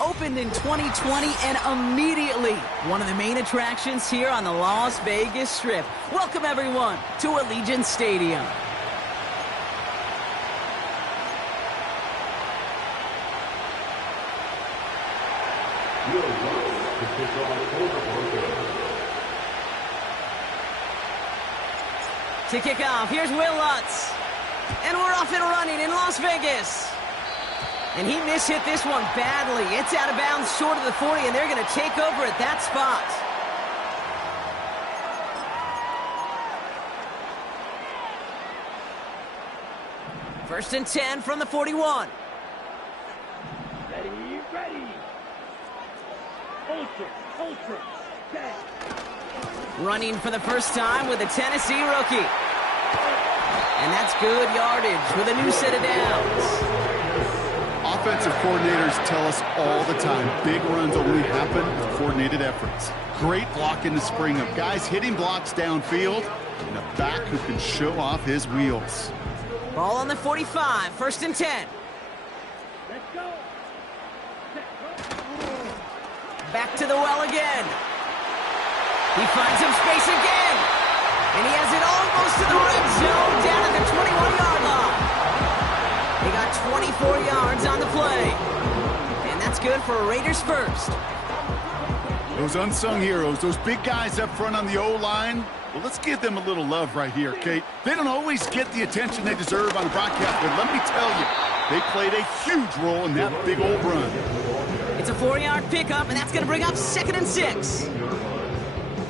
opened in 2020 and immediately one of the main attractions here on the Las Vegas Strip. Welcome, everyone, to Allegiant Stadium. To kick off, here's Will Lutz. And we're off and running in Las Vegas. And he mishit this one badly. It's out of bounds short of the 40, and they're going to take over at that spot. First and 10 from the 41. Ready. Ultra. Running for the first time with a Tennessee rookie. And that's good yardage with a new set of downs. Offensive coordinators tell us all the time, big runs only happen with coordinated efforts. Great block in the spring of guys hitting blocks downfield and a back who can show off his wheels. Ball on the 45, first and 10. Let's go. Back to the well again. He finds some space again. And he has it almost to the red zone down at the 21-yard line. He got 24 yards on the play. And that's good for a Raiders first. Those unsung heroes, those big guys up front on the O-line, well, let's give them a little love right here, Kate. They don't always get the attention they deserve on the broadcast, but let me tell you, they played a huge role in that big old run. It's a 4-yard pickup, and that's going to bring up 2nd and 6.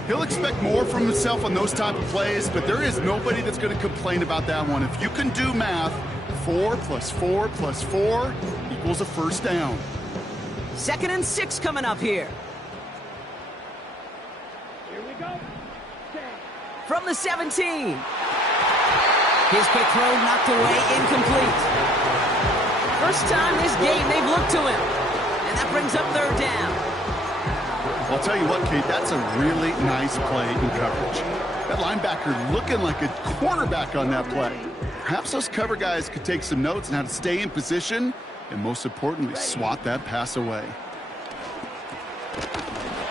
He'll expect more from himself on those type of plays, but there is nobody that's going to complain about that one. If you can do math, 4 + 4 + 4 equals a first down. 2nd and 6 coming up here. Here we go. From the 17. His quick throw knocked away, incomplete. First time this game they've looked to him. And that brings up 3rd down. I'll tell you what, Kate, that's a really nice play in coverage. That linebacker looking like a cornerback on that play. Perhaps those cover guys could take some notes on how to stay in position and, most importantly, swat that pass away.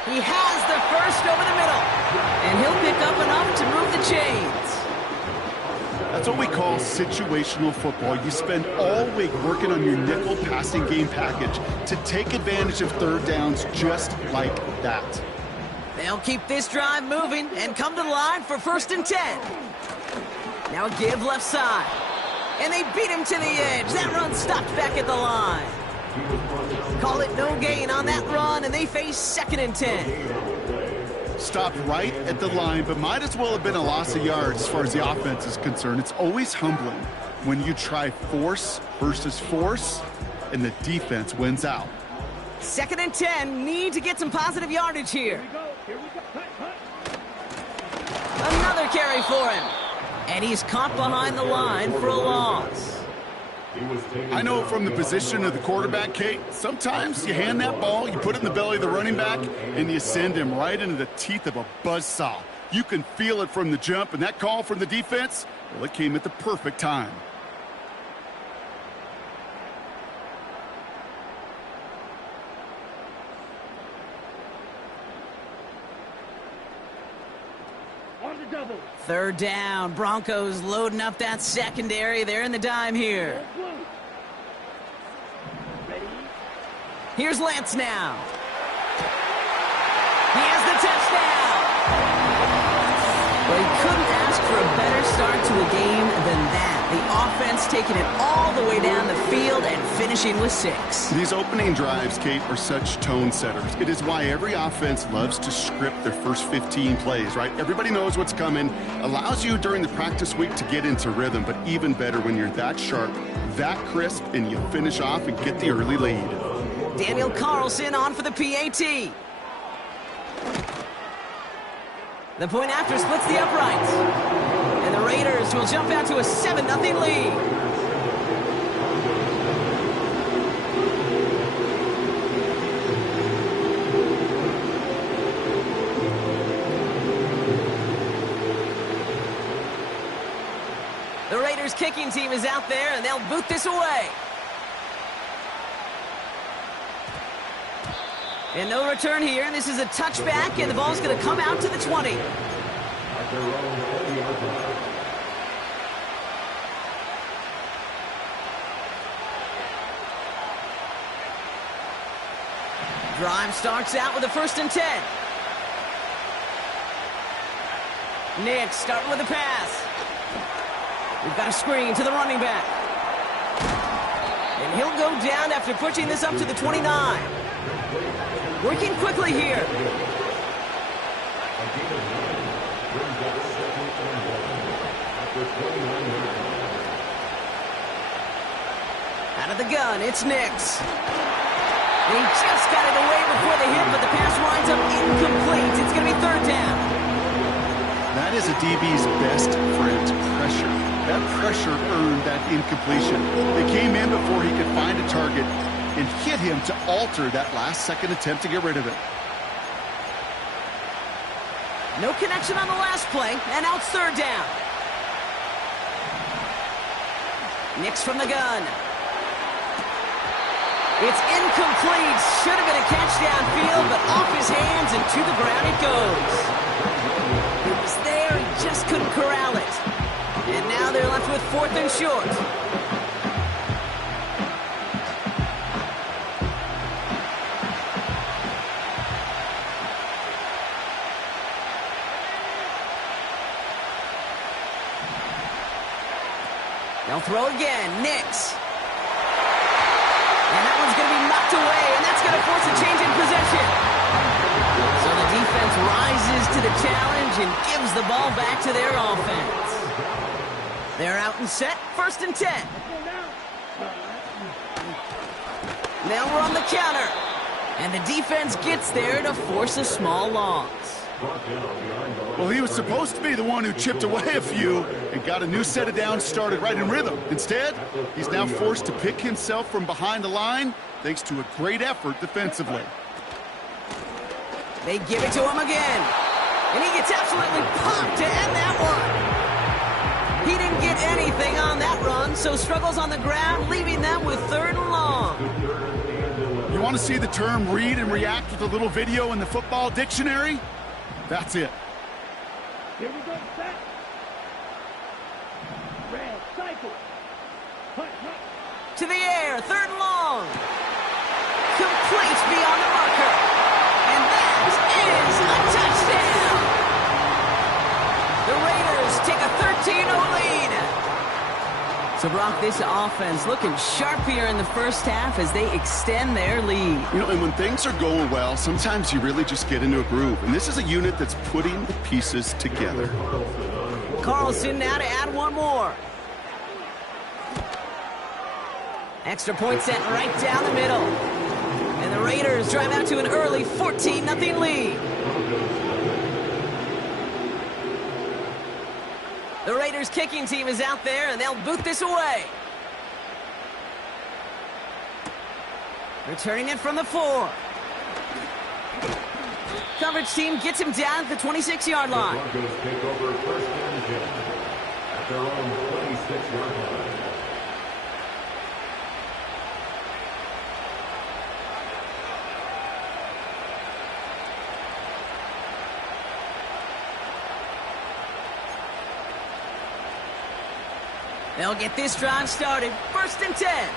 He has the first over the middle. And he'll pick up enough to move the chains. That's what we call situational football. You spend all week working on your nickel passing game package to take advantage of 3rd downs just like that. They'll keep this drive moving and come to the line for 1st and 10. Now a give left side. And they beat him to the edge. That run stopped back at the line. Call it no gain on that run, and they face 2nd and 10. Stopped right at the line, but might as well have been a loss of yards as far as the offense is concerned. It's always humbling when you try force versus force, and the defense wins out. 2nd and 10, need to get some positive yardage here. Here we go. Cut. Another carry for him. And he's caught behind the line for a loss. I know from the position of the quarterback, Kate, sometimes you hand that ball, you put it in the belly of the running back, and you send him right into the teeth of a buzzsaw. You can feel it from the jump, and that call from the defense, well, it came at the perfect time. On the double. 3rd down. Broncos loading up that secondary. They're in the dime here. Ready. Here's Lance now. He has the touchdown. Well, he couldn't ask for a better start to a game than that. The offense taking it all the way down the field and finishing with 6. These opening drives, Kate, are such tone setters. It is why every offense loves to script their first 15 plays, right? Everybody knows what's coming. Allows you during the practice week to get into rhythm, but even better when you're that sharp, that crisp, and you finish off and get the early lead. Daniel Carlson on for the PAT. The point after splits the uprights. And the Raiders will jump out to a 7-0 lead. The Raiders kicking team is out there, and they'll boot this away. And no return here. This is a touchback, and the ball's going to come out to the 20. Drive starts out with a 1st and 10. Nick starting with a pass. We've got a screen to the running back. And he'll go down after pushing this up to the 29. Working quickly here. Out of the gun, it's Nix. And he just got it away before the hit, but the pass winds up incomplete. It's going to be 3rd down. That is a DB's best friend, pressure. That pressure earned that incompletion. They came in before he could find a target and hit him to alter that last-second attempt to get rid of it. No connection on the last play, and now it's 3rd down. Nix from the gun. It's incomplete. Should have been a catch downfield, but off his hands and to the ground it goes. It was there, he just couldn't corral it. And now they're left with 4th and short. They'll throw again. Nix. And that one's going to be knocked away, and that's going to force a change in possession. So the defense rises to the challenge and gives the ball back to their offense. They're out and set, 1st and 10. Now we're on the counter. And the defense gets there to force a small loss. Well, he was supposed to be the one who chipped away a few and got a new set of downs started right in rhythm. Instead, he's now forced to pick himself from behind the line thanks to a great effort defensively. They give it to him again. And he gets absolutely pumped to end that one. He didn't get anything on that run, so struggles on the ground, leaving them with 3rd and long. You want to see the term read and react with a little video in the football dictionary? That's it. Here we go, set. Red, cycle. Hut, hut. To the air, 3rd and long. Complete beyond the marker. And that is a touchdown. The Raiders take a 13-0 lead. So, Brock, this offense looking sharp here in the first half as they extend their lead. You know, and when things are going well, sometimes you really just get into a groove. And this is a unit that's putting the pieces together. Carlson now to add one more. Extra point set right down the middle. And the Raiders drive out to an early 14-0 lead. The Raiders kicking team is out there, and they'll boot this away. Returning it from the 4. Coverage team gets him down at the 26-yard line. The Broncos take over 1st and 10 at their own 26-yard line. They'll get this drive started. 1st and 10.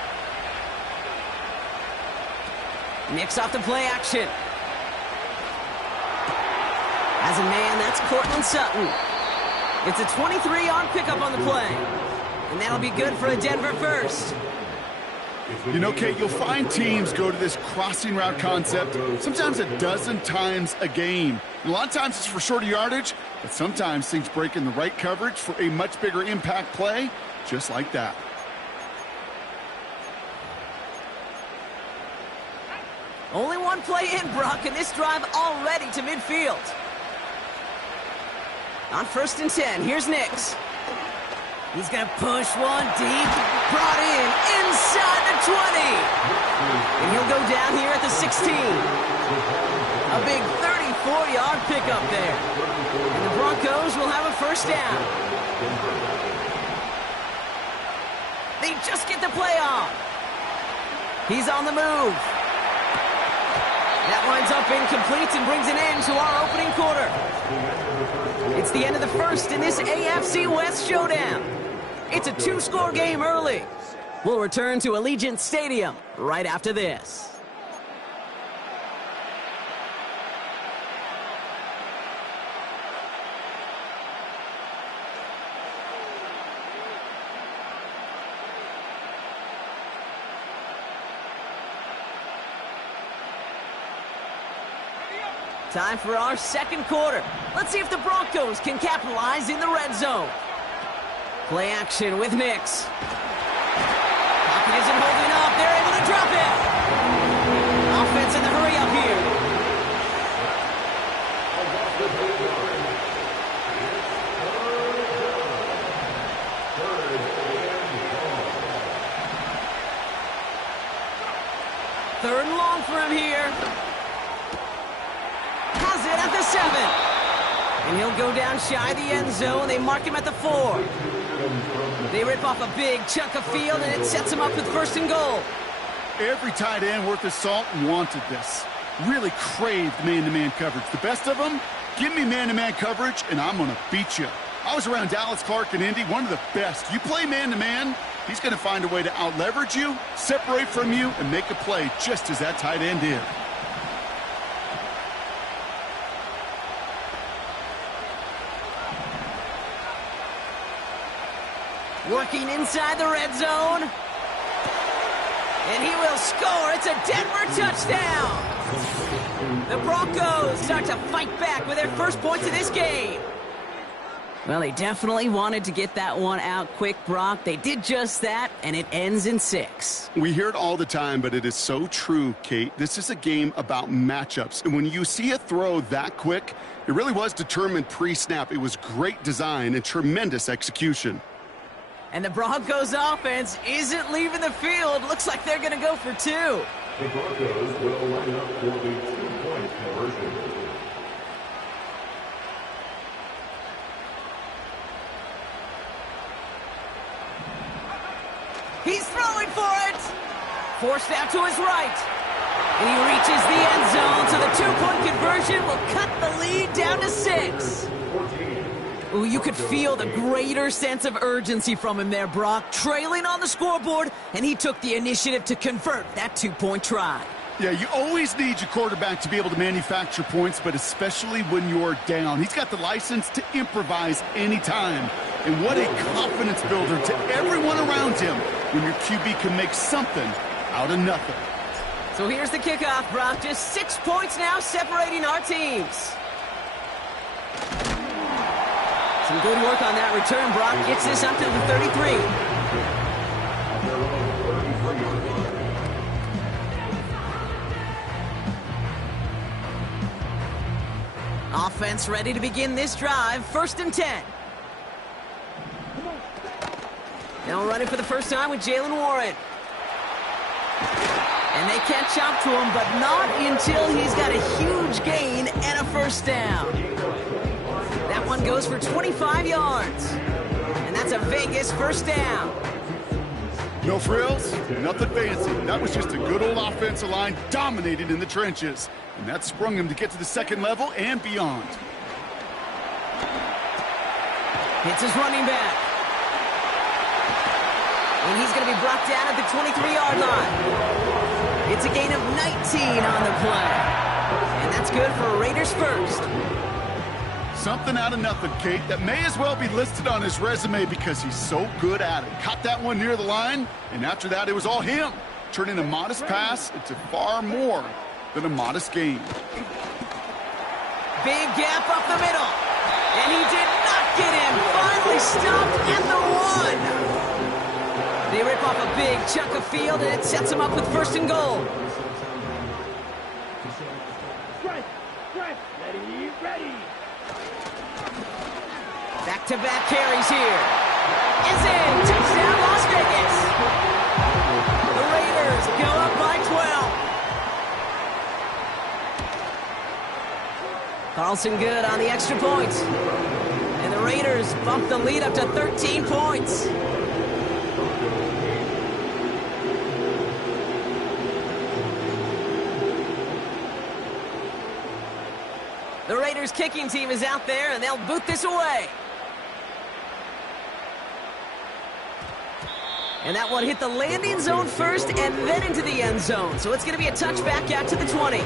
Nix off the play action. As a man, that's Cortland Sutton. It's a 23-yard pickup on the play. And that'll be good for a Denver first. You know, Kate, you'll find teams go to this crossing route concept sometimes a dozen times a game. And a lot of times it's for shorter yardage, but sometimes things break in the right coverage for a much bigger impact play, just like that. Only one play in, Brock, and this drive already to midfield. On 1st and 10, here's Nix. He's going to push one deep, brought in inside the 20. And he'll go down here at the 16. A big 34-yard pickup there. And the Broncos will have a 1st down. They just get the play off. He's on the move. That winds up incomplete and brings an end to our opening quarter. It's the end of the first in this AFC West showdown. It's a two-score game early. We'll return to Allegiant Stadium right after this. Time for our second quarter. Let's see if the Broncos can capitalize in the red zone. Play action with Nix. Pocket isn't holding up. They're able to drop it. Offense in the hurry up here. Third and long for him here. Has it at the 7. And he'll go down shy of the end zone. They mark him at the 4. They rip off a big chunk of field, and it sets him up with first and goal. Every tight end worth his salt wanted this. Really craved man-to-man coverage. The best of them, give me man-to-man coverage, and I'm going to beat you. I was around Dallas Clark and Indy, one of the best. You play man-to-man, he's going to find a way to out-leverage you, separate from you, and make a play just as that tight end did. Working inside the red zone. And he will score. It's a Denver touchdown. The Broncos start to fight back with their first points of this game. Well, they definitely wanted to get that one out quick, Brock. They did just that, and it ends in 6. We hear it all the time, but it is so true, Kate. This is a game about matchups. And when you see a throw that quick, it really was determined pre-snap. It was great design and tremendous execution. And the Broncos offense isn't leaving the field. Looks like they're going to go for 2. The Broncos will line up for the 2-point conversion. He's throwing for it. Forced out to his right. And he reaches the end zone, so the 2-point conversion will cut the lead down to 6. Ooh, you could feel the greater sense of urgency from him there, Brock. Trailing on the scoreboard, and he took the initiative to convert that 2-point try. Yeah, you always need your quarterback to be able to manufacture points, but especially when you're down. He's got the license to improvise anytime. And what a confidence builder to everyone around him when your QB can make something out of nothing. So here's the kickoff, Brock. Just 6 points now separating our teams. Some good work on that return. Brock gets this up to the 33. Offense ready to begin this drive. 1st and 10. Now running for the first time with Jalen Warren. And they catch up to him, but not until he's got a huge gain and a first down. That one goes for 25 yards. And that's a Vegas first down. No frills, nothing fancy. That was just a good old offensive line dominated in the trenches. And that sprung him to get to the second level and beyond. Hits his running back. And he's going to be brought down at the 23-yard line. It's a gain of 19 on the play. And that's good for Raiders first. Something out of nothing, Kate, that may as well be listed on his resume because he's so good at it. Caught that one near the line, and after that, it was all him. Turning a modest pass into far more than a modest gain. Big gap up the middle. And he did not get him. Finally stopped at the 1. They rip off a big chunk of field, and it sets him up with first and goal. Strike, strike, ready. Back-to-back carries here. Is in. Touchdown, Las Vegas. The Raiders go up by 12. Carlson good on the extra point. And the Raiders bump the lead up to 13 points. The Raiders kicking team is out there, and they'll boot this away. And that one hit the landing zone first and then into the end zone. So it's going to be a touchback out to the 20.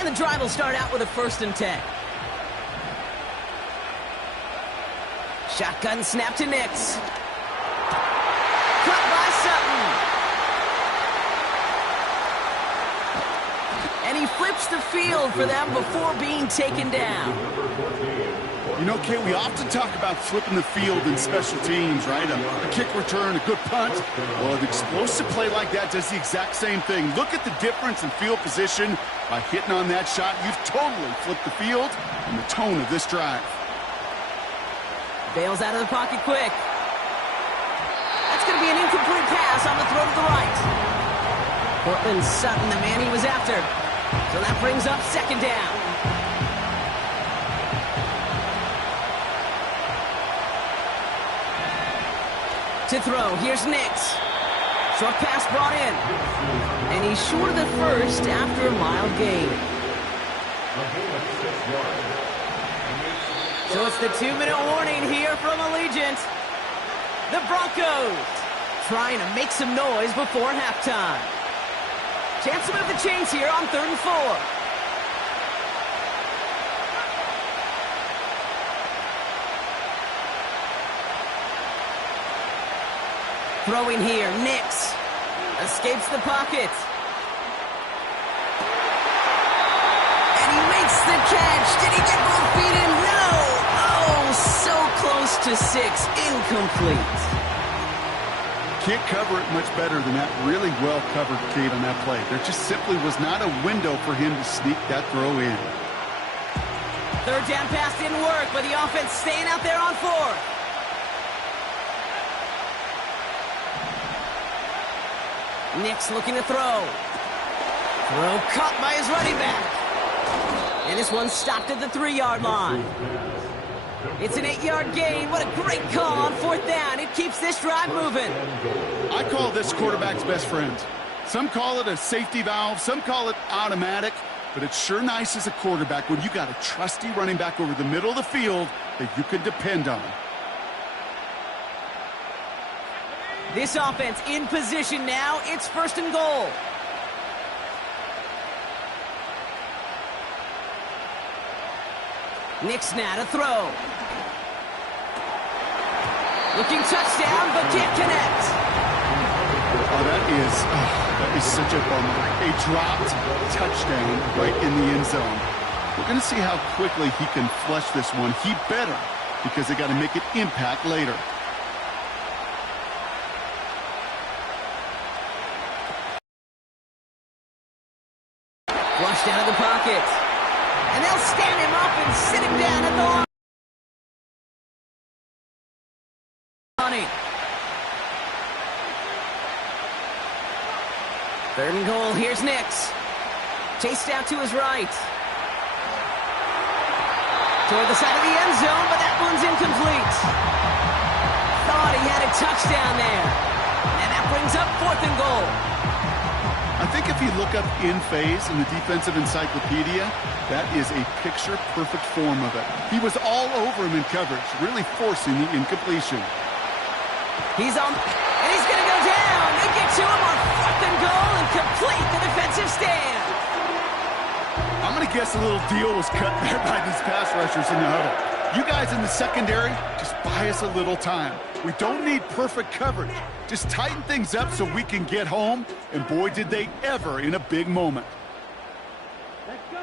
And the drive will start out with a 1st and 10. Shotgun snap to Nix. Cut by Sutton. And he flips the field for them before being taken down. You know, Kate, we often talk about flipping the field in special teams, right? A kick return, a good punt. Well, an explosive play like that does the exact same thing. Look at the difference in field position. By hitting on that shot, you've totally flipped the field and the tone of this drive. Bails out of the pocket quick. That's going to be an incomplete pass on the throw to the right. Cortland Sutton, the man he was after. So that brings up 2nd down. To throw, here's Nix. Short pass brought in. And he's short of the 1st after a mild gain. So it's the 2-minute warning here from Allegiant. The Broncos trying to make some noise before halftime. Chance to move the chains here on 3rd and 4. Throwing here, Nix. Escapes the pocket. And he makes the catch. Did he get both feet in? No! Oh, so close to 6. Incomplete. Can't cover it much better than that. Really well covered, Kate, on that play. There just simply was not a window for him to sneak that throw in. 3rd down pass didn't work, but the offense staying out there on 4th. Nix looking to throw. Throw caught by his running back. And this one stopped at the 3-yard line. It's an 8-yard gain. What a great call on 4th down. It keeps this drive moving. I call this quarterback's best friend. Some call it a safety valve. Some call it automatic. But it's sure nice as a quarterback when you got a trusty running back over the middle of the field that you can depend on. This offense in position now. It's 1st and goal. Nix now to throw. Looking touchdown, but can't connect. Oh, that is such a bummer. A dropped touchdown right in the end zone. We're going to see how quickly he can flush this one. He better, because they got to make it impact later. Flushed out of the pocket. And they'll stand him up and sit him down at the line. 3rd and goal. Here's Nix. Chased out to his right. Toward the side of the end zone, but that one's incomplete. Thought he had a touchdown there. And that brings up 4th and goal. I think if you look up in phase in the defensive encyclopedia, that is a picture-perfect form of it. He was all over him in coverage, really forcing the incompletion. He's on, and he's going to go down. They get to him on 4th and goal and complete the defensive stand. I'm going to guess a little deal was cut there by these pass rushers in the huddle. You guys in the secondary, just buy us a little time. We don't need perfect coverage. Just tighten things up so we can get home, and boy, did they ever in a big moment. Let's go.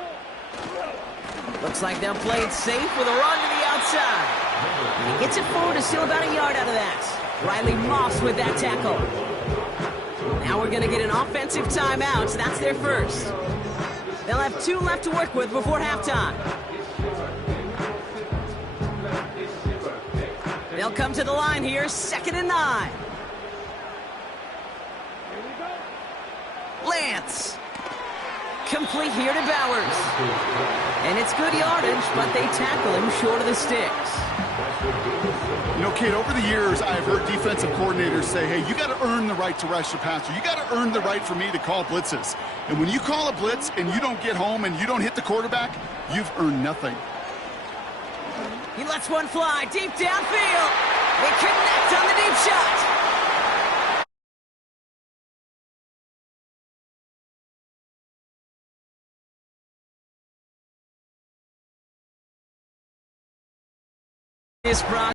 Looks like they'll play it safe with a run to the outside. And he gets it forward to still about a yard out of that. Riley Moss with that tackle. Now we're going to get an offensive timeout. That's their first. They'll have 2 left to work with before halftime. They'll come to the line here, 2nd and 9. Lance. Incomplete here to Bowers. And it's good yardage, but they tackle him short of the sticks. You know, Kate, over the years, I've heard defensive coordinators say, hey, you got to earn the right to rush the passer. You got to earn the right for me to call blitzes. And when you call a blitz and you don't get home and you don't hit the quarterback, you've earned nothing. He lets one fly deep downfield. They connect on the deep shot. This